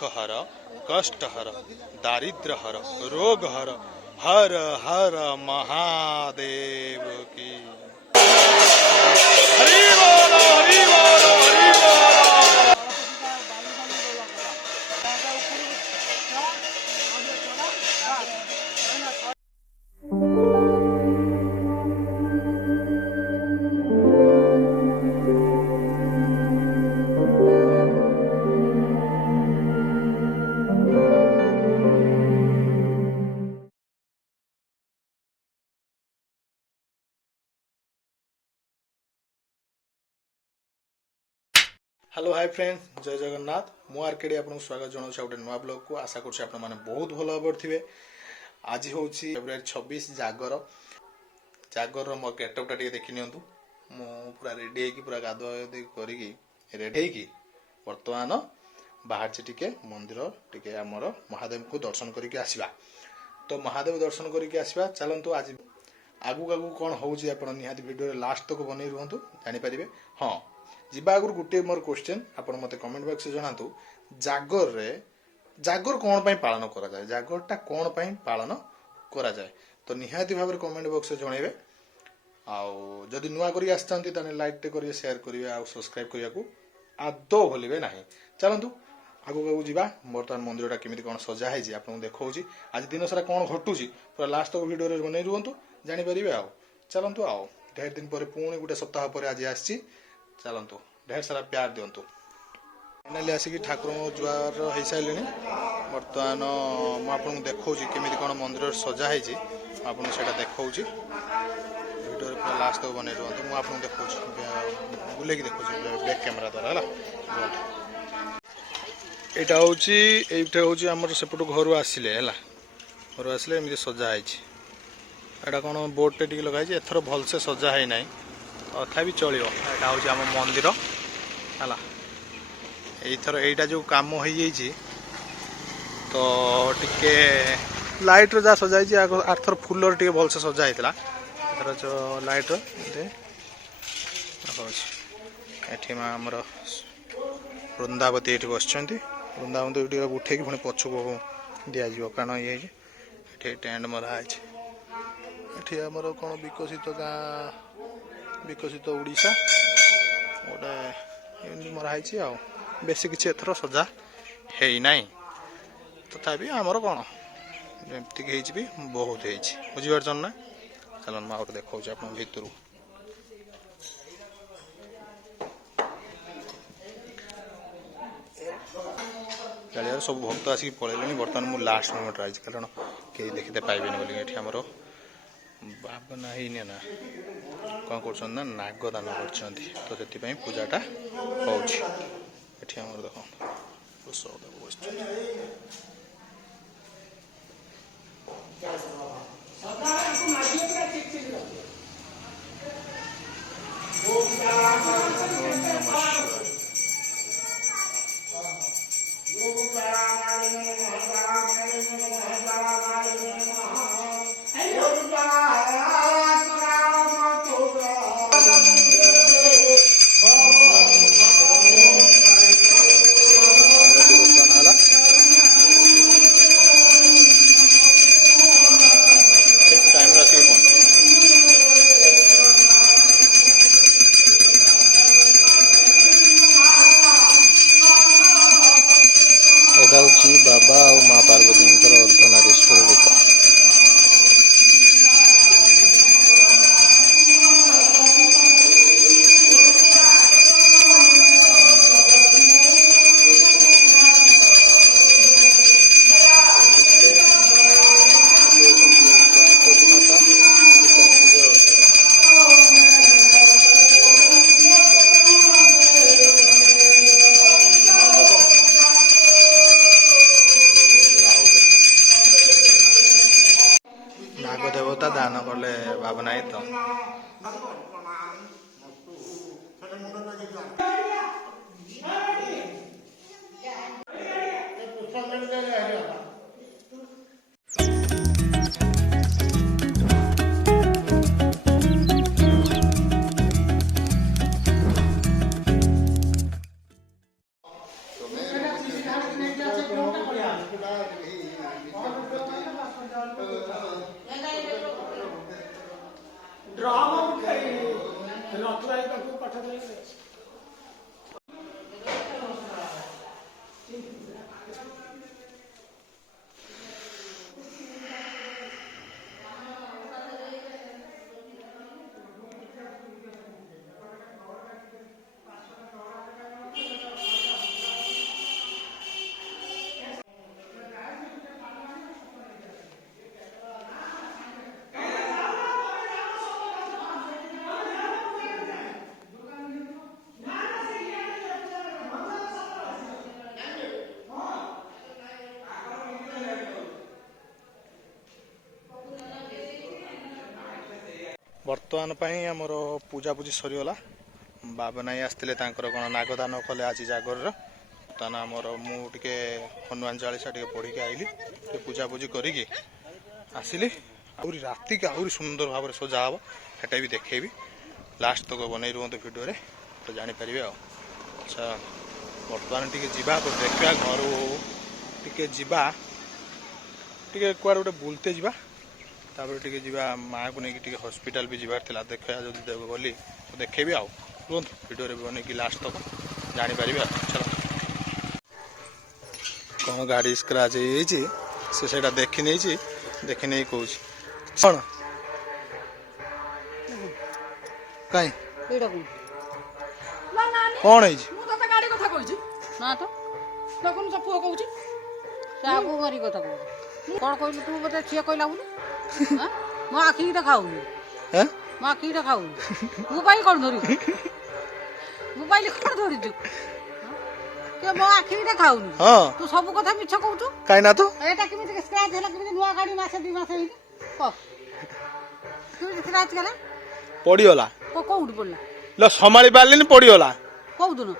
दुख हर कष्ट हर दारिद्र हर रोग हर हर हर महादेव की हरि बोल हरि बोल हरि बोल। हेलो हाय फ्रेंड्स जय जगन्नाथ मु आरकेडी आपको स्वागत जनाऊँ गोटे नुआ ब्लॉग को आशा करुँच आप बहुत भल भाव थे। आज हूँ फेब्रुआरी 26 जागर जागर मो गेटअपटा टे देखी नि मु पूरा रेडी होगी पूरा गाधुआ रेडी होगी बर्तमान बाहर टिके मंदिर टिके आमर महादेव को दर्शन करके आसवा। तो महादेव दर्शन करके आसवा चलतु आज आगू आगू कौन हो निहाती वीडियो लास्ट तक बन रुहतु जानीपारे। हाँ जीवा आगुरी गोटे मोर क्वेश्चन आप मत कमेंट बॉक्स में जनातु जागर रे जागर कौन पाई पालन करा जाए जागरटा कौन पाई पालन करा जाए तो निहाती भाव कमेंट बॉक्स में जनइबे। आउ जदि नुआ करी आसछन्ती ताने लाइक टे करिवे शेयर करिवे आ सब्सक्राइब करिया को आदौ भूलिबे नाही। चलंतु आगु आगु जीवा बर्तमान मंदिरटा केमिति कोन सजा है आपको देखौछि आज दिन सारा कोन घटुछि पूरा लास्ट तक वीडियो रे बनै रुहंतु जानि परिबे। आउ चलंतु आउ ढेर दिन पर पुणी गोटे सप्ताह पर आज आछि चलतु ढेर सारा प्यार दिंतु। फाइनाली आसिक ठाकुर जुआर हो सारे बर्तमान मुझे देखा केमी कौन मंदिर सजा है आपको से देखा वीडियो पूरा लास्ट तक बन रुहतु मुझे देखा बुले देखा बैक कैमेरा द्वारा है। यहाँ हूँ आमर सेपटू घर आसिले घर आसिले एमती सजा है कौन बोर्ड टे लगे एथर भलसे सजा है ना तथा चलो यहाँ हूँ आम मंदिर है एथर यहाँ जो कम हो तो टिके लाइट रा सजाई आठर फुलर टे भलसे सजा होता एथर जो लाइट ये आमर वृंदावती ये बस वृंदावती उठे पुणी पछक दिज्व कारण ये टेंट मराई ये आमर कौन विकसित गाँ विकसित ओडिशा गोटे मराई आ बेस किसी एथर सजा है ना तथापि आमर कौन जमती भी बहुत बुझीपार ना चलो मुझे देखा आप भर कालियार सब भक्त आसिक पलैले बर्तमान मुझे लास्ट मोमेंट रही कारण कहीं देखते पाइबे बोली आमर भावना ही ना कौन कर नागदान कर तो से पूजाटा हो देख बाबा और माँ पार्वती अर्धनारीश्वर रूप। देवता दान कले भावना ही तो ବର୍ତ୍ତମାନ ପାଇଁ ଆମର ପୂଜାପୂଜି ସରିଗଲା। ବାବନାଇ ଆସିଥିଲେ ତାଙ୍କର କ'ଣ ନାଗଦାନ କଲେ ଆଜି ଜାଗରର। ବର୍ତ୍ତମାନ ଆମର ମୁଁ ଟିକେ ହନୁମାନ ଚାଳିଶା ଟିକେ ପଢ଼ିକି ଆଇଲି, ଟିକେ ପୂଜାପୂଜି କରିକି ଆସିଲି। ଆହୁରି ରାତିକି ଆହୁରି ସୁନ୍ଦର ଭାବରେ ସଜା ହେବ, ସେଟା ବି ଦେଖେଇବି। ଲାଷ୍ଟ ତକ ବନେଇ ରୁହନ୍ତୁ ଭିଡ଼ିଓରେ ତ ଜାଣିପାରିବେ ଆଉ। ଆଚ୍ଛା ବର୍ତ୍ତମାନ ଟିକେ ଯିବା ତ ଦେଖିବା ଘରୁ ଟିକେ ଯିବା, ଟିକେ କୁଆଡ଼େ ଗୋଟେ ବୁଲତେ ଯିବା। ତାପରେ ଟିକେ ଯିବା ମାଆକୁ ନେଇକି ଟିକେ ହସ୍ପିଟାଲ ବି ଯିବାର ଥିଲା, ଦେଖେଇବା ଯଦି ଦେବ ବୋଲି ଦେଖେଇବି ଆଉ। ରୁହନ୍ତୁ ଭିଡ଼ିଓରେ ବି ବନେଇକି ଲାଷ୍ଟ ତକ ଜାଣିପାରିବେ ଆଉ। ଚାଲ କ'ଣ ଗାଡ଼ି ସ୍କ୍ରାଚ୍ ହେଇଯାଇଛି ସେ ସେଇଟା ଦେଖି ନେଇଛି, ଦେଖି ନେଇ କହୁଛି କ'ଣ କାଇଁ କ'ଣ ହେଇଛି। ଗାଡ଼ି କଥା କହିଛି ନା ତ ଦେଖୁନୁ ତ ପୁଅ କହୁଛି ସେ ଆଗକୁ ମାରି କଥା କହୁଛି। କ'ଣ କହିଲୁ ତୁ ବୋଧେ ଝିଅ କହିଲା ବୋଲି ମୋ ଆଖିକି ଦେଖାଉନି, ମୋ ଆଖିକି ଦେଖାଉନି। ମୋବାଇଲ କ'ଣ ଧରିଛୁ, ମୋବାଇଲ କ'ଣ ଧରିଛୁ? ମୋ ଆଖିକି ଦେଖାଉନି, ତୁ ସବୁ କଥା ମିଛ କହୁଛୁ। କାଇଁ ନା ତ ଏଇଟା କେମିତି ସ୍କ୍ରାଚ୍ ହେଲା, କେମିତି ନୂଆ ଗାଡ଼ି ମାସେ 2 ମାସ ହେଇନି କହ, କେମିତି ସ୍କ୍ରାଚ୍ ହେଲା? ପଡ଼ିଗଲା କୋଉଠି ପଡ଼ିଲା? ଲ ସମ୍ଭାଳି ପାରିଲିନି, ପଡ଼ିଗଲା। କୋଉ ଦିନ?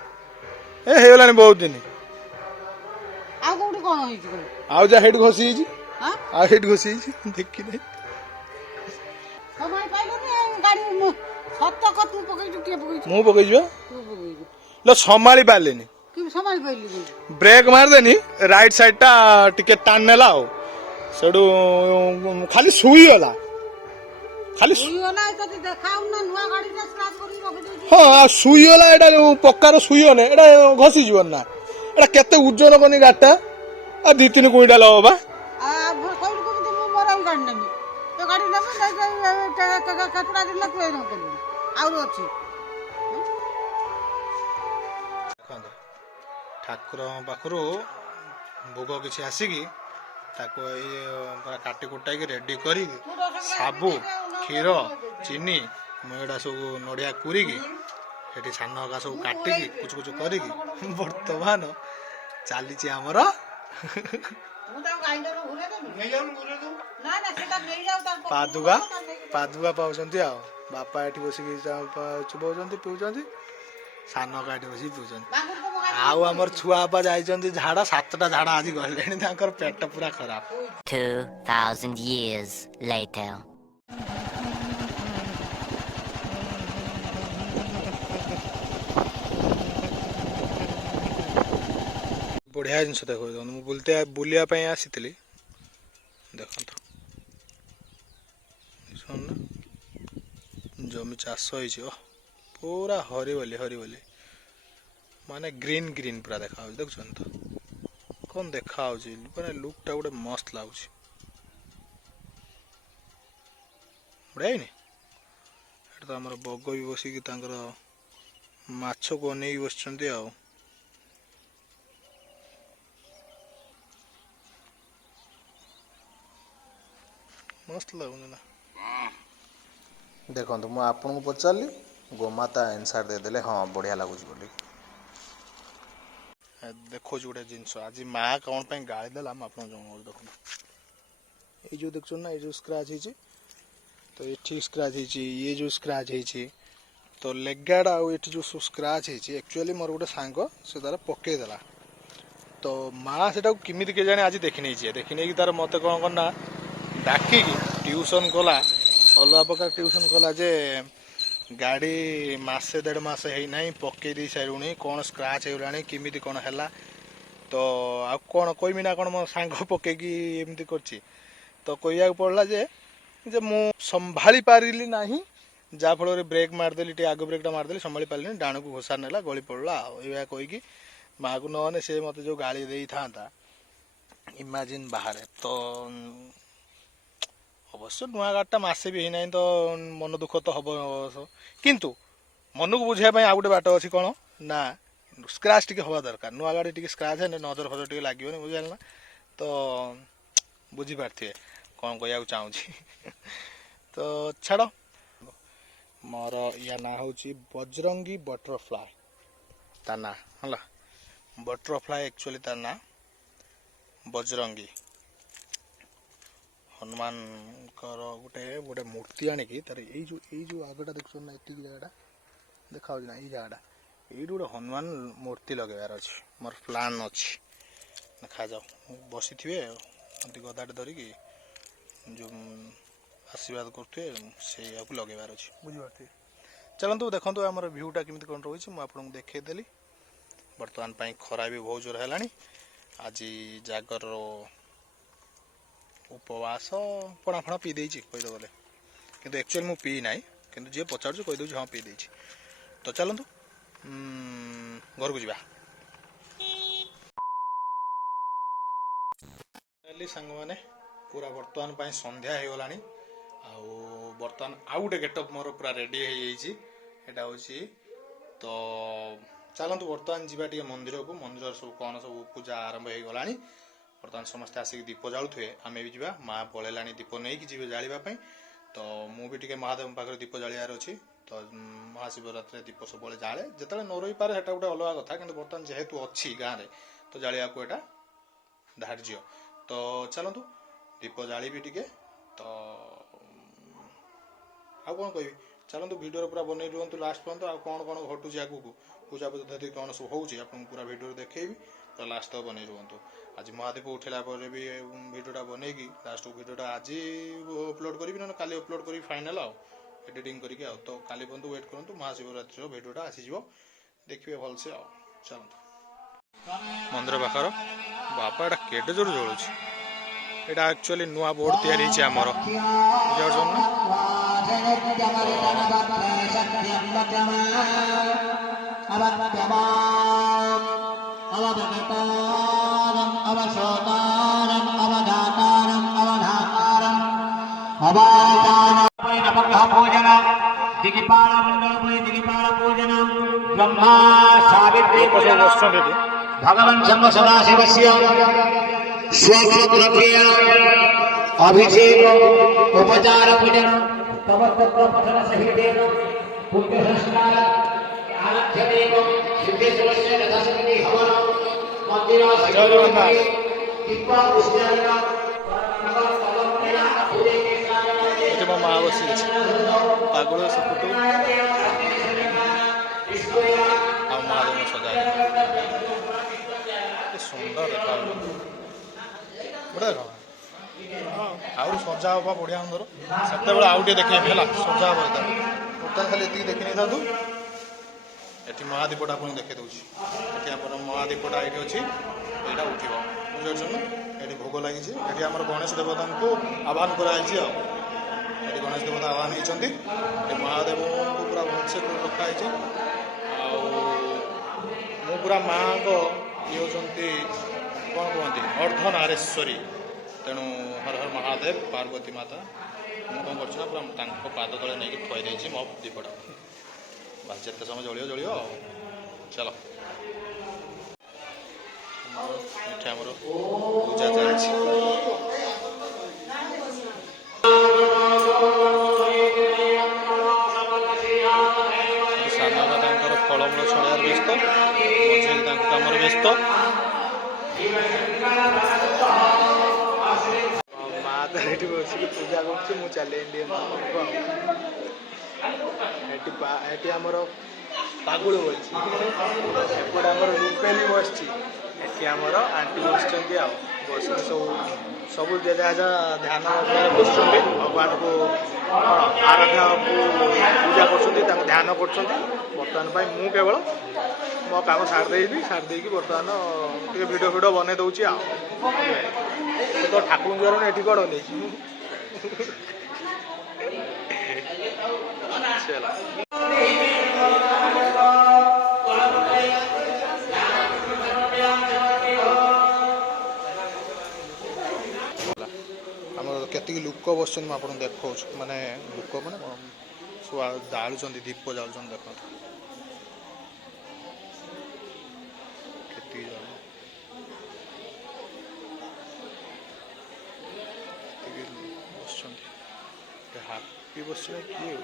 ଏ ହେଇଗଲାଣି ବହୁତ ଦିନ। ଆଉ କୋଉଠି କ'ଣ ହେଇଛି କହିଲୁ? ଆଉ ଯାହା ହେଇଠି ଘଷି ହେଇଛି, ଆଉ ହେଇଠି ଘଷି ହେଇଛି ଦେଖିନି। ସମ୍ଭାଳି ପାଇଲୁନି ଗାଡ଼ି ସତ କଥା ତୁ ପକେଇଛୁ, କିଏ ପକେଇଛୁ? ମୁଁ ପକେଇଛି ବା। ତୁ ପକେଇଛୁ। ଲ ସମ୍ଭାଳି ପାରିଲିନି, କି ସମ୍ଭାଳି ପାଇଲୁ? ବ୍ରେକ୍ ମାରିଦେନି, ରାଇଟ୍ ସାଇଡ୍ ଟା ଟିକେ ଟାନ୍ ନେଲା ଆଉ ସେଠୁ ଖାଲି ଶୁଇଗଲା, ଖାଲି ହଁ ଶୁଇଗଲା। ଏଇଟା ଯୋଉ ପକ୍କାର ଶୁଇଗନେ ଏଇଟା ଘଷିଯିବନି ନା, ଏଇଟା କେତେ ଓଜନ କନି ଗାଡ଼ିଟା, ଆଉ 2-3 କୁଇଣ୍ଟାଲ ହବ ବା। ଦେଖନ୍ତୁ ଠାକୁରଙ୍କ ପାଖରୁ ଭୋଗ କିଛି ଆସିକି ତାକୁ ଏଇ କାଟି କୁଟାଇକି ରେଡି କରିକି ସାବୁ, କ୍ଷୀର, ଚିନି ମୁଁ ଏଇଟା ସବୁ ନଡ଼ିଆ କୁରିକି ସେଠି ସାନ ହକା ସବୁ କାଟିକି କୁଚୁ କୁଚୁ କରିକି ବର୍ତ୍ତମାନ ଚାଲିଛି ଆମର ପାଦୁକା ପାଦୁକା ପାଉଛନ୍ତି ଆଉ। ବାପା ଏଠି ବସିକି ଚୁବଉଛନ୍ତି ପିଉଛନ୍ତି, ସାନ ହକା ଏଠି ବସିକି ପିଉଛନ୍ତି। ଆଉ ଆମର ଛୁଆ ବାପା ଯାଇଛନ୍ତି ଝାଡ଼ା, 7ଟା ଝାଡ଼ା ଆଜି ଗଲେଣି, ତାଙ୍କର ପେଟ ପୁରା ଖରାପ। 2000 years later. ବଢ଼ିଆ ଜିନିଷ ଦେଖ, ମୁଁ ବୁଲିବା ପାଇଁ ଆସିଥିଲି। ଦେଖନ୍ତୁ ଜମି ଚାଷ ହେଇଛି, ପୁରା ହରିବଲି ହରିବଲି, ମାନେ ଗ୍ରୀନ୍ ଗ୍ରୀନ୍ ପୁରା ଦେଖାଯାଉଛି। ଦେଖୁଛନ୍ତି ତ କ'ଣ ଦେଖାଯାଉଛି, ମାନେ ଲୁକ୍ଟା ଗୋଟେ ମସ୍ତ ଲାଗୁଛି। ବଢ଼ିଆ ହେଇନି? ଏଠି ତ ଆମର ବଗ ବି ବସିକି ତାଙ୍କର ମାଛକୁ ଅନେଇକି ବସିଛନ୍ତି ଆଉ। ମସ୍ତ ଲାଗୁନି ନା? ଦେଖନ୍ତୁ ମୁଁ ଆପଣଙ୍କୁ ପଚାରିଲି, ଗୋମାତା ଆନ୍ସର ଦେଇଦେଲେ ହଁ ବଢ଼ିଆ ଲାଗୁଛି ବୋଲି। ଦେଖୁଛି ଗୋଟେ ଜିନିଷ, ଆଜି ମା କ'ଣ ପାଇଁ ଗାଳି ଦେଲା ମୁଁ ଆପଣଙ୍କୁ ଜଣାଉଛି। ଦେଖନ୍ତୁ ଏଇ ଯେଉଁ ଦେଖୁଛନ୍ତି ନା, ଏଇ ଯେଉଁ ସ୍କ୍ରାଚ୍ ହେଇଛି, ତ ଏଠି ସ୍କ୍ରାଚ୍ ହେଇଛି, ଇଏ ଯେଉଁ ସ୍କ୍ରାଚ୍ ହେଇଛି, ତ ଲେଗାର୍ଡ ଆଉ ଏଠି ଯେଉଁ ସବୁ ସ୍କ୍ରାଚ୍ ହେଇଛି, ଆକ୍ଚୁଆଲି ମୋର ଗୋଟେ ସାଙ୍ଗ ସେ ତାର ପକେଇଦେଲା। ତ ମା ସେଟାକୁ କେମିତି କେଜାଣି ଆଜି ଦେଖିନେଇଛି, ଦେଖିନେଇକି ତାର ମୋତେ କ'ଣ କଲା ଡାକିକି ଟ୍ୟୁସନ୍ କଲା, ଅଲଗା ପ୍ରକାର ଟ୍ୟୁସନ୍ କଲା ଯେ ଗାଡ଼ି 1-1.5 ମାସ ହେଇନାହିଁ, ପକେଇ ଦେଇ ସାରିଲୁଣି, କ'ଣ ସ୍କ୍ରାଚ୍ ହେଇଗଲାଣି, କେମିତି କ'ଣ ହେଲା। ତ ଆଉ କ'ଣ କହିବି ନା କ'ଣ ମୋ ସାଙ୍ଗ ପକେଇକି ଏମିତି କରିଛି ତ କହିବାକୁ ପଡ଼ିଲା ଯେ ମୁଁ ସମ୍ଭାଳି ପାରିଲି ନାହିଁ ଯାହାଫଳରେ ବ୍ରେକ୍ ମାରିଦେଲି ଟିକେ ଆଗ ବ୍ରେକ୍ଟା ମାରିଦେଲି ସମ୍ଭାଳି ପାରିଲିନି ଡାଣକୁ ଘୋଷା ନେଲା ଗଳି ପଡ଼ିଲା ଆଉ ଏଇଆ କହିକି ମାଆକୁ ନହେଲେ ସେ ମୋତେ ଯେଉଁ ଗାଳି ଦେଇଥାନ୍ତା ଇମାଜିନ୍ ବାହାରେ ତ ଅବଶ୍ୟ ନୂଆ ଗାଡ଼ିଟା ମାସେ ବି ହେଇନାହିଁ ତ ମନ ଦୁଃଖ ତ ହବ କିନ୍ତୁ ମନକୁ ବୁଝିବା ପାଇଁ ଆଉ ଗୋଟେ ବାଟ ଅଛି କ'ଣ ନା ସ୍କ୍ରାଚ୍ ଟିକେ ହେବା ଦରକାର ନୂଆ ଗାଡ଼ି ଟିକେ ସ୍କ୍ରାଚ୍ ହେଲେ ନଜର ଫଜର ଟିକେ ଲାଗିବନି ବୁଝିଲେ ନା ତ ବୁଝିପାରିଥିବେ କ'ଣ କହିବାକୁ ଚାହୁଁଛି ତ ଛାଡ଼ ମୋର ୟା ନାଁ ହେଉଛି ବଜରଙ୍ଗୀ ବଟରଫ୍ଲାଏ ତା ନାଁ ହେଲା ବଟରଫ୍ଲାଏ ଆକ୍ଚୁଆଲି ତା ନାଁ ବଜରଙ୍ଗୀ ହନୁମାନଙ୍କର ଗୋଟେ ମୂର୍ତ୍ତି ଆଣିକି ତାର ଏଇ ଯେଉଁ ଆଗଟା ଦେଖୁଛନ୍ତି ନା ଏତିକି ଜାଗାଟା ଦେଖାଯାଉଛି ନା ଏଇ ଜାଗାଟା ଏଇଠି ଗୋଟେ ହନୁମାନ ମୂର୍ତ୍ତି ଲଗେଇବାର ଅଛି ମୋର ପ୍ଲାନ୍ ଅଛି ଦେଖାଯାଉ ବସିଥିବେ ଏମିତି ଗଦାଟେ ଧରିକି ଯେଉଁ ଆଶୀର୍ବାଦ କରୁଥିବେ ସେଇଆକୁ ଲଗେଇବାର ଅଛି ବୁଝିପାରୁଥିବେ ଚାଲନ୍ତୁ ଦେଖନ୍ତୁ ଆମର ଭ୍ୟୁଟା କେମିତି କ'ଣ ରହୁଛି ମୁଁ ଆପଣଙ୍କୁ ଦେଖେଇଦେଲି ବର୍ତ୍ତମାନ ପାଇଁ ଖରା ବି ବହୁତ ଜୋର ହେଲାଣି ଆଜି ଜାଗରର ଉପବାସ ପଣା ଫଣା ପିଇ ଦେଇଛି କହିଦେବ ଗଲେ କିନ୍ତୁ ଆକ୍ଚୁଆଲି ମୁଁ ପିଇ ନାହିଁ କିନ୍ତୁ ଯିଏ ପଚାରୁଛି କହିଦେଉଛି ହଁ ପିଇ ଦେଇଛି ତ ଚାଲନ୍ତୁ ଘରକୁ ଯିବା ସାଙ୍ଗମାନେ ପୁରା ବର୍ତ୍ତମାନ ପାଇଁ ସନ୍ଧ୍ୟା ହେଇଗଲାଣି ଆଉ ବର୍ତ୍ତମାନ ଆଉ ଗୋଟେ ଗେଟଅପ୍ ମୋର ପୁରା ରେଡ଼ି ହେଇଯାଇଛି ଏଇଟା ହେଉଛି ତ ଚାଲନ୍ତୁ ବର୍ତ୍ତମାନ ଯିବା ଟିକେ ମନ୍ଦିରକୁ ମନ୍ଦିରର ସବୁ କ'ଣ ସବୁ ପୂଜା ଆରମ୍ଭ ହେଇଗଲାଣି ବର୍ତ୍ତମାନ ସମସ୍ତେ ଆସିକି ଦୀପ ଜାଳୁଥିବେ ଆମେ ବି ଯିବା ମା ପଳେଇଲାଣି ଦୀପ ନେଇକି ଯିବେ ଜାଳିବା ପାଇଁ ତ ମୁଁ ବି ଟିକେ ମହାଦେବଙ୍କ ପାଖରେ ଦୀପ ଜାଳିବାର ଅଛି ତ ମହାଶିବରାତ୍ରିରେ ଦୀପ ସବୁବେଳେ ଜାଳେ ଯେତେବେଳେ ନ ରହିପାରେ ସେଟା ଗୋଟେ ଅଲଗା କଥା କିନ୍ତୁ ବର୍ତ୍ତମାନ ଯେହେତୁ ଅଛି ଗାଁରେ ତ ଜାଳିବାକୁ ଏଇଟା ଧାର୍ଯ୍ୟ ତ ଚାଲନ୍ତୁ ଦୀପ ଜାଳିବି ଟିକେ ତ ଆଉ କ'ଣ କହିବି ଚାଲନ୍ତୁ ଭିଡ଼ିଓରେ ପୁରା ବନେଇ ରୁହନ୍ତୁ ଲାଷ୍ଟ ପର୍ଯ୍ୟନ୍ତ ଆଉ କ'ଣ କ'ଣ ଘଟୁଛି ଆଗକୁ ପୂଜା ପଦ୍ଧତି କ'ଣ ସବୁ ହେଉଛି ଆପଣଙ୍କୁ ପୁରା ଭିଡ଼ିଓରେ ଦେଖେଇବି ପୁରା ଲାଷ୍ଟ ତକ ବନେଇ ରୁହନ୍ତୁ ଆଜି ମହାଦୀପ ଉଠିଲା ପରେ ବି ଭିଡ଼ିଓଟା ବନେଇକି ଲାଷ୍ଟକୁ ଭିଡ଼ିଓଟା ଆଜି ଅପଲୋଡ଼ କରିବି ନହେଲେ କାଲି ଅପଲୋଡ଼ କରିବି ଫାଇନାଲ୍ ଆଉ ଏଡ଼ିଟିଂ କରିକି ଆଉ ତ କାଲି ପର୍ଯ୍ୟନ୍ତ ୱେଟ୍ କରନ୍ତୁ ମହାଶିବରାତ୍ରିର ଭିଡ଼ିଓଟା ଆସିଯିବ ଦେଖିବେ ଭଲସେ ଆଉ ଚାଲନ୍ତୁ ମନ୍ଦିର ପାଖର ବାପା ଏଇଟା କେଡ଼େ ଜୋର ଜଳୁଛି ଏଇଟା ଆକ୍ଚୁଆଲି ନୂଆ ବୋର୍ଡ଼ ତିଆରି ହେଇଛି ଆମର ବୁଝିପାରୁଛନ୍ତି ନା भगवन् शम्भ सदाशिवस्य स्वस्वक्रिया अभिषेक उपचार पूजन तवस्तत्र पठन सहितेन पुण्य संस्कार आराध्यदेव सिद्धेश्वरस्य यथाशक्ति हवन मंदिर दीपा पुष्पायन ଏଠି ମୋ ମା ବସି ଅଛି ପାଗୁଳ ସେପଟୁ ଆଉ ମହାଦେବ ସଜା ସୁନ୍ଦର ଦେଖାଯାଉଛି ବଢ଼ିଆ ଦେଖ ଆହୁରି ସଜା ହବା ବଢ଼ିଆ ସୁନ୍ଦର ସେତେବେଳେ ଆଉ ଟିକେ ଦେଖେଇବି ହେଲା ସଜା ହବ ବର୍ତ୍ତମାନ ଖାଲି ଏତିକି ଦେଖି ନେଇଥାନ୍ତୁ ଏଠି ମହାଦୀପଟା ଆପଣଙ୍କୁ ଦେଖେଇ ଦେଉଛି ଏଠି ଆମର ମହାଦୀପଟା ଏଇଠି ଅଛି ଏଇଟା ଉଠିବ ବୁଝିପାରୁଛନ୍ତି ନା ଏଠି ଭୋଗ ଲାଗିଛି ଏଠି ଆମର ଗଣେଶ ଦେବତାଙ୍କୁ ଆହ୍ୱାନ କରାଯାଇଛି ଆଉ ଏଠି ଗଣେଶ ଦେବତା ଆହ୍ୱାନ ହେଇଛନ୍ତି ଏଠି ମହାଦେବଙ୍କୁ ପୁରା ଭଲସେ ରଖା ହେଇଛି ଆଉ ମୁଁ ପୁରା ମାଆଙ୍କ ଇଏ ହେଉଛନ୍ତି କ'ଣ କୁହନ୍ତି ଅର୍ଦ୍ଧନାରେଶ୍ୱରୀ ତେଣୁ ହର ହର ମହାଦେବ ପାର୍ବତୀ ମାତା ମୁଁ କ'ଣ କରୁଛି ନା ପୁରା ତାଙ୍କ ପାଦ ତଳେ ନେଇକି ଥୋଇ ଦେଇଛି ମୋ ଦୀପଟା ବାସ୍ ଯେତେ ସମୟ ଜଳିବ ଆଉ ଚାଲ ଏଠି ଆମର ପୂଜା ଚାଲିଛି ସାନ ତାଙ୍କର ଫଳମୂଳ ଛଡ଼ାଇବାର ବ୍ୟସ୍ତ ମଝିରେ ତାଙ୍କ କାମରେ ବ୍ୟସ୍ତ ମା ତ ଏଠି ବସିକି ପୂଜା କରୁଛି ମୁଁ ଚାଲିଲି ଟିକେ ମାଆଙ୍କୁ ଏଠି ଆମର ପାଗୁଳ ବସିଛି ଏପଟେ ଆମର ରୂପେଲି ବସିଛି ଏଠି ଆମର ଆଣ୍ଟି ବସିଛନ୍ତି ଆଉ ବସିକି ସବୁ ଯାହା ଯାହା ଧ୍ୟାନ ମଗ୍ନରେ ବସୁଛନ୍ତି ଭଗବାନଙ୍କୁ ଆରାଧ୍ୟାକୁ ପୂଜା କରୁଛନ୍ତି ତାଙ୍କୁ ଧ୍ୟାନ କରୁଛନ୍ତି। ବର୍ତ୍ତମାନ ପାଇଁ ମୁଁ କେବଳ ମୋ କାମ ଛାଡ଼ି ଦେଇକି ବର୍ତ୍ତମାନ ଟିକେ ଭିଡ଼ିଓ ବନେଇ ଦେଉଛି ଆଉ ତ ଠାକୁରଙ୍କୁ ଯିବାର ଏଠି କଣ ନେଇଛି ଆମର କେତିକି ଲୋକ ବସିଛନ୍ତି ମୁଁ ଆପଣଙ୍କୁ ଦେଖାଉଛି ମାନେ ଲୋକ ମାନେ ସବୁ ଜାଳୁଛନ୍ତି ଦୀପ ଜାଳୁଛନ୍ତି ଦେଖନ୍ତୁ କେତିକି ଜଣ ବସିଛନ୍ତି ହାପି ବସିଲେ କିଏ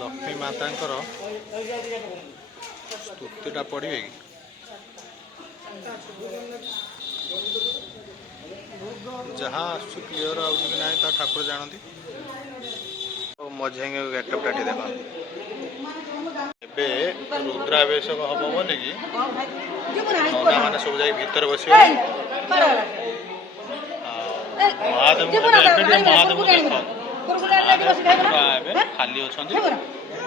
ଲକ୍ଷ୍ମୀ ମାତାଙ୍କର ସ୍ତୁତିଟା ପଢ଼ିବେ କି ଯାହା ଆସୁଛି କ୍ଲିଅର ଆସୁଛି କି ନାହିଁ ତା ଠାକୁର ଜାଣନ୍ତି। ମଝି ଗେଟଅପ୍ଟା ଟିକେ ଦେଖନ୍ତୁ ଏବେ ରୁଦ୍ରାଭିଷେକ ହବ ବୋଲିକି ନନାମାନେ ସବୁ ଯାଇ ଭିତରେ ବସିବେ ମହାଦେବଙ୍କୁ ଏବେ ଟିକେ ମହାଦେବଙ୍କୁ ଦେଖନ୍ତୁ ଏବେ ଖାଲି ଅଛନ୍ତି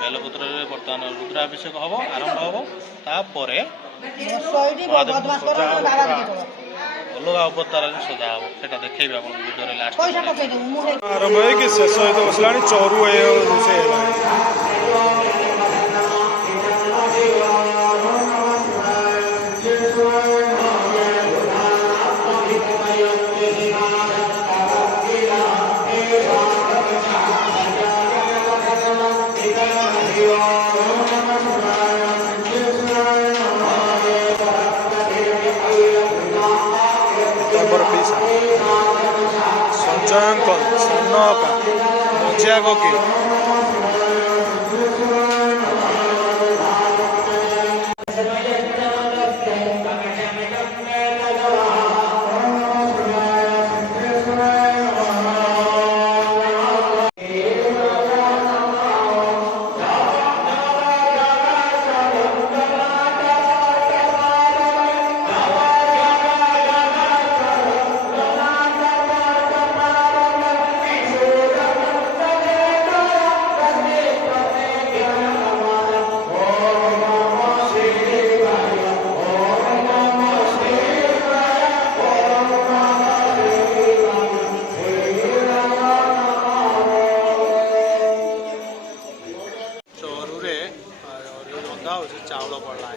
ବେଲପତ୍ରରେ ବର୍ତ୍ତମାନ ରୁଦ୍ରାଭିଷେକ ହବ ଆରମ୍ଭ ହବ ତାପରେ ଅଲଗା ଅବତାରରେ ସଜା ହବ ସେଟା ଦେଖେଇବି ଆପଣଙ୍କୁ ଭିଡ଼ିଓରେ ଲାଷ୍ଟ ଆରମ୍ଭ ହେଇକି ଶେଷ ହେଇତ ବସିଲାଣି ଚରୁ ରୋଷେଇ ହେଲାଣି ସଞ୍ଜୟ ଅଙ୍କଲ ସାନ ଅକା ମଝିଆ କୋକି ଚାଉଳ ପଡ଼ିଲା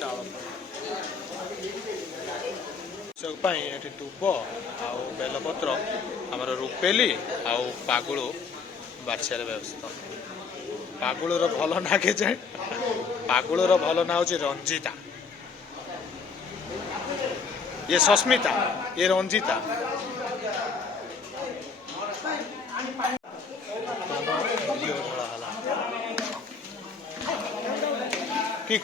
ଚାଉଳ ପାଇଁ ଏଠି ଦୁବ ଆଉ ବେଲପତ୍ର ଆମର ରୁପେଲି ଆଉ ପାଗୁଳୁ ବାଛିବାରେ ବ୍ୟବସ୍ଥା। ପାଗୁଳର ଭଲ ନା କେଜାଣି ପାଗୁଳର ଭଲ ନା ହେଉଛି ରଞ୍ଜିତା ଇଏ ସସ୍ମିତା ଇଏ ରଞ୍ଜିତା କି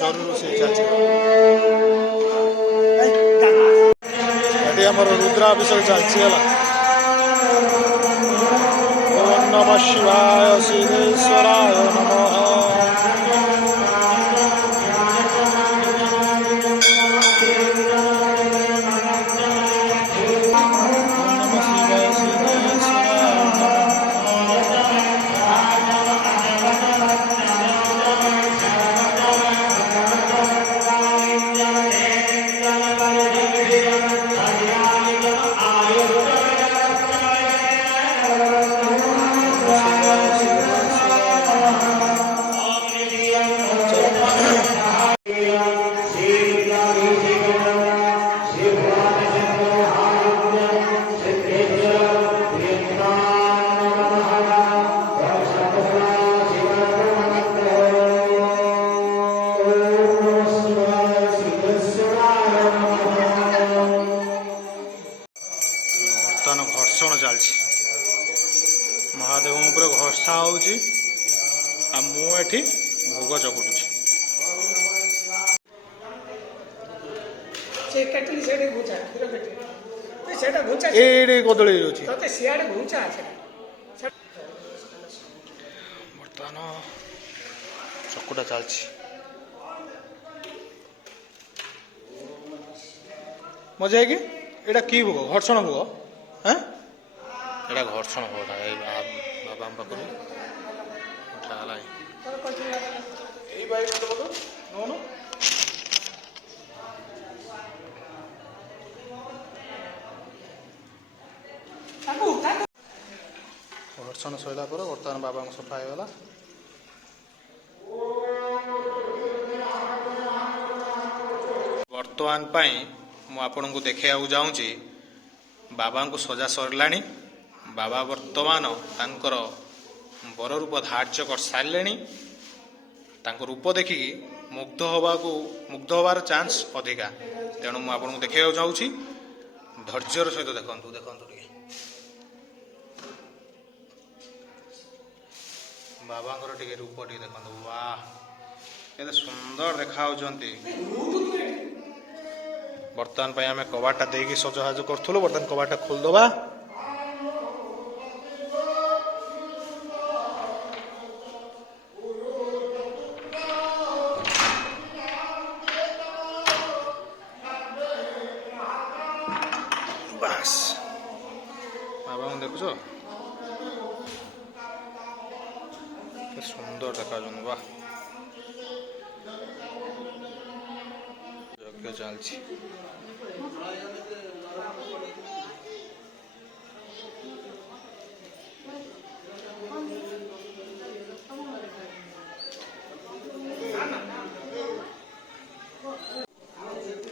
ଚରୁ ରୋଷେଇ ଚାଲିଛି ଏଠି ଆମର ରୁଦ୍ରାଭିଷେକ ଚାଲିଛି ହେଲା। ଓମ୍ ନମଃ ଶିବାୟ ସିଦ୍ଧେଶ୍ୱରାୟ ନମଃ ଘର୍ଷଣ ଚାଲିଛି ମହାଦେବଙ୍କ ଉପରେ ଘର୍ଷା ହେଉଛି ଆଉ ମୁଁ ଏଠି ଭୋଗ ଚକୁଟୁଛି। ସେ କେଟିଲି ସେଇଠି ଘୁଞ୍ଚା କ୍ଷୀର କେଟିଲି ତ ସେଇଟା ଘୁଞ୍ଚା ଏଇଠି କଦଳୀ ଅଛି ତତେ ସିଆଡ଼େ ଘୁଞ୍ଚା ସେଇଟା ବର୍ତ୍ତମାନ ଚକୁଟା ଚାଲିଛି ମଜା ହେଇକି ଏଇଟା କି ଭୋଗ ଘର୍ଷଣ ଭୋଗ ହଁ ଏଇଟା ଘର୍ଷଣ ଭୋଗଟା ଏଇ ବାବା ଆମ ପାଖରୁ ଉଠା ହେଲା ଏଇ ବାଇ ନଉନ ଘର୍ଷଣ ସରିଲା ପରେ ବର୍ତ୍ତମାନ ବାବାଙ୍କ ସଫା ହେଇଗଲା ବର୍ତ୍ତମାନ ପାଇଁ ମୁଁ ଆପଣଙ୍କୁ ଦେଖାଇବାକୁ ଚାହୁଁଛି ବାବାଙ୍କୁ ସଜା ସରିଲାଣି ବାବା ବର୍ତ୍ତମାନ ତାଙ୍କର ବର ରୂପ ଧାର୍ଯ୍ୟ କରିସାରିଲେଣି ତାଙ୍କ ରୂପ ଦେଖିକି ମୁଗ୍ଧ ହେବାର ଚାନ୍ସ ଅଧିକା ତେଣୁ ମୁଁ ଆପଣଙ୍କୁ ଦେଖାଇବାକୁ ଚାହୁଁଛି ଧୈର୍ଯ୍ୟର ସହିତ ଦେଖନ୍ତୁ ଟିକେ ବାବାଙ୍କର ଟିକେ ରୂପ ଟିକେ ଦେଖନ୍ତୁ ବାଃ କେତେ ସୁନ୍ଦର ଦେଖାଯାଉଛନ୍ତି ବର୍ତ୍ତମାନ ପାଇଁ ଆମେ କବାଟଟା ଦେଇକି ସଜବାଜ କରୁଥିଲୁ ବର୍ତ୍ତମାନ କବାଟଟା ଖୋଲିଦେବା ବାସ୍ ବାବାଙ୍କୁ ଦେଖୁଛ କେତେ ସୁନ୍ଦର ଦେଖାଯାଉଛନ୍ତି ବାଃ ଯଜ୍ଞ ଚାଲିଛି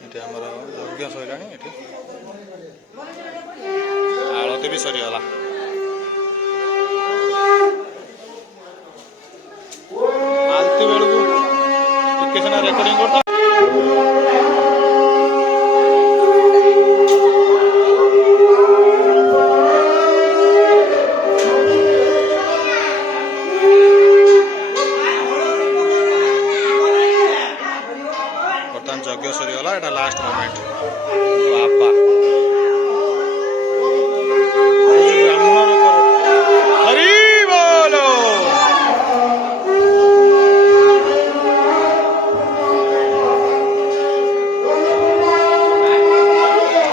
ଏଠି ଆମର ଯଜ୍ଞ ସରିଲାଣି ଏଠି ଆଳତି ବି ସରିଗଲା ଆଳତି ବେଳକୁ ଟିକେ ସିନା ରେକର୍ଡିଂ କରିଥା ବର୍ତ୍ତମାନ ଯଜ୍ଞ ସରିଗଲା ଏଟା ଲାଷ୍ଟ ମୋମେଣ୍ଟ ବାପା ହରି ବୋଲ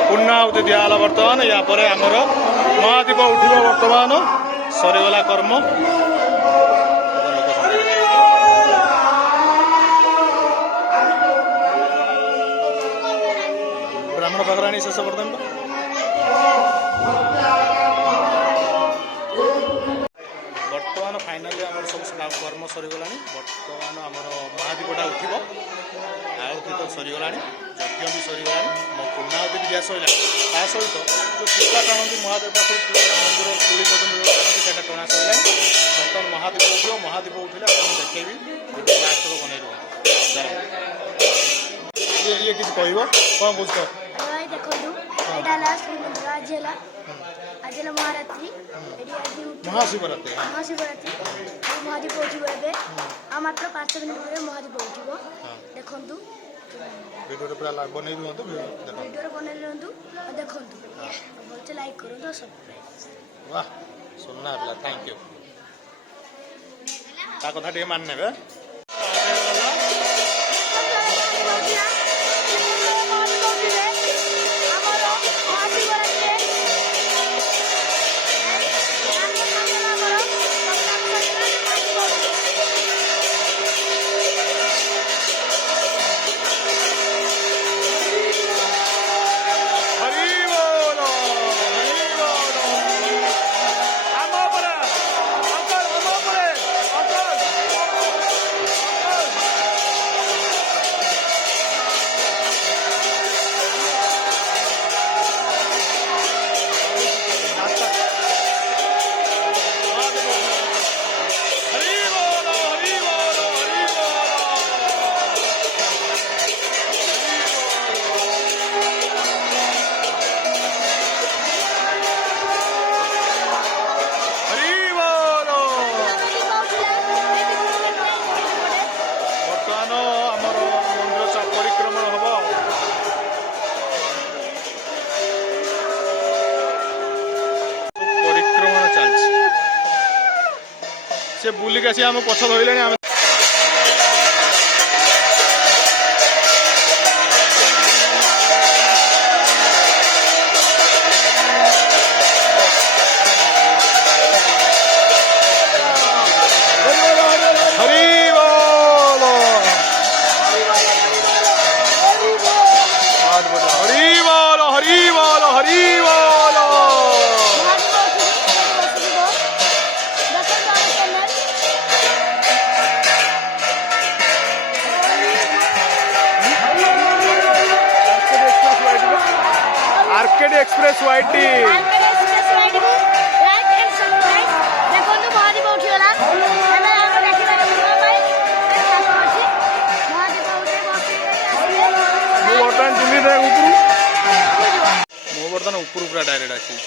ପୂର୍ଣ୍ଣାହୁତି ଦିଆହେଲା ବର୍ତ୍ତମାନ ୟା ପରେ ଆମର ମହାଦୀପ ଉଠିବ ବର୍ତ୍ତମାନ ସରିଗଲା କର୍ମ ବ୍ରାହ୍ମଣ ପାଖରେ ଆଣି ଶେଷ କରିଦେବା ବର୍ତ୍ତମାନ ଫାଇନାଲି ଆମର ସବୁ କର୍ମ ସରିଗଲାଣି ବର୍ତ୍ତମାନ ଆମର ମହାଦୀପଟା ଉଠିବ ଆଳତି ତ ସରିଗଲାଣି ଯଜ୍ଞ ବି ସରିଗଲାଣି ମୋ ପୂର୍ଣ୍ଣାହୁତି ବି ଦିଆ ସରିଲାଣି ତା ସହିତ ଯେଉଁ ସୂତା ଟାଣନ୍ତି ମହାଦେବ ପାଖରୁ ମନ୍ଦିର ତୁଳି ପର୍ଯ୍ୟନ୍ତ ଯେଉଁ ଟାଣନ୍ତି ସେଇଟା ଟଣା ସରିଲାଣି ବର୍ତ୍ତମାନ ମହାଦୀପ ଉଠିବ ମହାଦୀପ ଉଠିଲେ ଆପଣଙ୍କୁ ଦେଖେଇବି ଭିଡ଼ିଓ ଲାଷ୍ଟକୁ ବନେଇ ରୁହନ୍ତୁ ଇଏ କିଛି କହିବ କ'ଣ ବୁଝୁଛ ଭାଇ ଦେଖନ୍ତୁ ଏଇଟା ଲାଷ୍ଟ ଆଜି ହେଲା ମହାରାତ୍ରି ଏଠି ଆଜି ମହାଶିବରାତ୍ରି ମହାଶିବରାତ୍ରି ମହାଦୀପ ଉଠିବ ଏବେ ଆଉ ମାତ୍ର 5 ମିନିଟ୍ ପରେ ମହାଦୀପ ଉଠିବ ଦେଖନ୍ତୁ ଭିଡ଼ିଓରେ ପୁରା ବନେଇ ରୁହନ୍ତୁ ଦେଖନ୍ତୁ ଭିଡ଼ିଓରେ ବନେଇ ରୁହନ୍ତୁ ଆଉ ଦେଖନ୍ତୁ ଭଲସେ ଲାଇକ୍ କରନ୍ତୁ ଆଉ ସବସ୍କ୍ରାଇବ୍ ବାଃ ସୁନା ପିଲା ଥ୍ୟାଙ୍କ ୟୁ ତା କଥା ଟିକେ ମାନି ନେବେ से बुलिक आसी आम पछ धरले आम आर्केड एक्सप्रेस वाईटी बर्तमान जिमी मो बर्तमान ऊपर पूरा डायरेक्ट आसी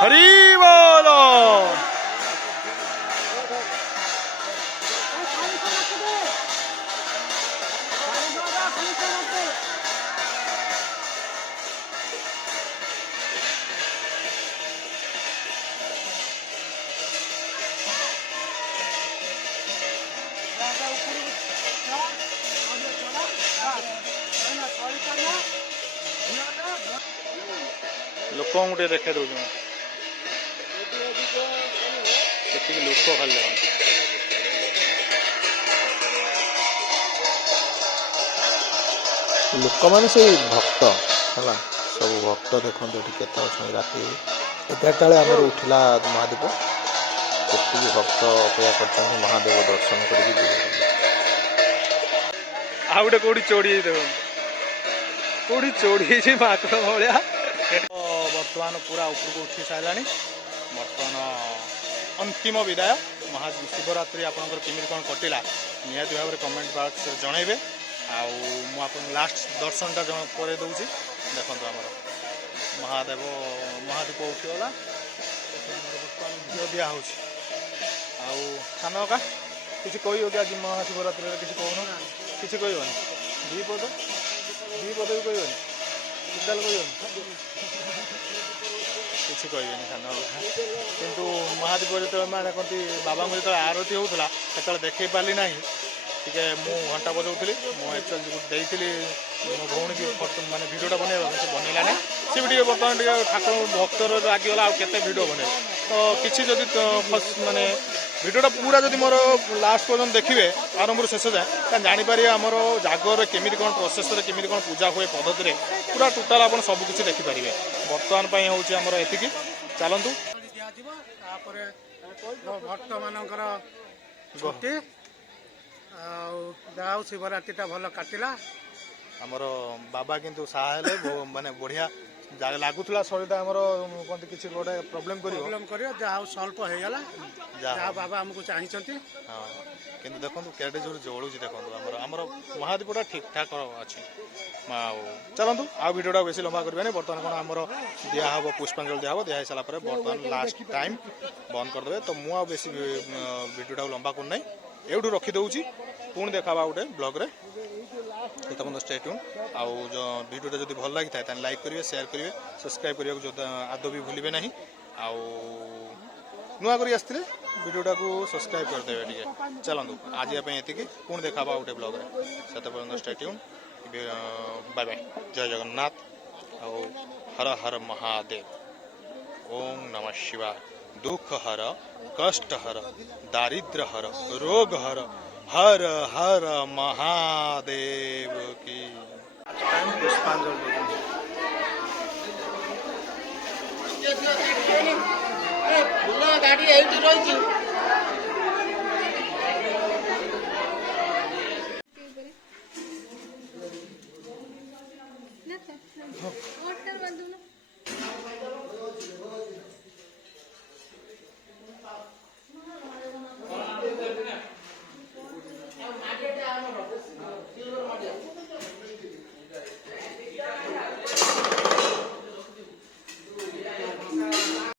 हरी बोलो लोक गोटे देखा दौर लोक खाली लोक मैंने से भक्त है सब भक्त देखते ये केत अच्छा राति 11टा बेले आमर उठला महादीप के भक्त अपेक्षा कर महादेव दर्शन कर गोटे कौटी चोड़ी देख कौटी चोड़ी माकड़ भाया बर्तमान पूरा ऊपर को उठी सारा बर्तमान अंतिम विदाय महाशिवरात्रि आपंकर केमी कौन कटिला निहत भाव में कमेंट बॉक्स जनइबे आप लास्ट दर्शनटा पर दूसरी देखो आमर महादेव महादीप उठीगला बर्तमान झील दिया सान का किसी कह आज महाशिवरात्रि किसी कहन किसी कहन दीपद भी कहन टोटाल कहन किसी कहबे सान किंतु महादीप जो मैंने कहती बाबा को जो आरती होता से देखे पार्ली ना टे मु घंटा बजाऊली मुझे देती मो भौणी की माने भिडियोटा बनवा से बनैला ना सी भी बर्तमान ठाकुर भक्तर लगिगला आते भिड बन तो किसी जदि माने भिडियोटा पूरा जदि मोर लास्ट पर्यटन देखिए आरंभ शेष जाए जापर आमर जागर केमी कौन प्रोसेस केमी कौन पूजा हुए पद्धति पूरा टोटाल आप सबकि देखिपारे बर्तमान होमर एति चलतु भक्त मानकर छुट्टी जाओ शिवरात्रिटा भल काटिला आमर बाबा किंतु साहे माने बढ़िया लगुला शरीर आमर कहते किसी गोटे प्रोब्लेम कर जहाँ स्वल्प होगा जहाँ बाबा आमको चाहिए हाँ किंतु देखो केटे जोर जलूँ देखो आमर आमर महादीपटा ठीक ठाक अच्छे चलतु आ भिडियोटा बेसी लंबा करें बर्तमान कौन आमर दिहब पुष्पांजलि दिहब दिखाई सारापर बर्तमान लास्ट टाइम बंद करदे तो मुझे बेसी भिडियोटा लंबा करना एवठू रखीदे पुणी देखा गोटे ब्लॉग रे तो स्टे ट्यून आउ जो भिडियोटा जब भल लगी था लाइक करेंगे शेयर करेंगे सब्सक्राइब करने को आदौ भी भूलिए ना आउ नुआ कर भिडियोटा को सब्सक्राइब करदे टे चलतु आज ये पुणी देखा गोटे ब्लॉग रे से स्टे ट्यून बाय बाय जय जगन्नाथ आउ हर हर महादेव ओम नमः शिवाय दुख हर कष्ट हर दारिद्र हर रोग हर हर हर महादेव की पुष्पांजलि गाड़ी रही वाटर बांधू ना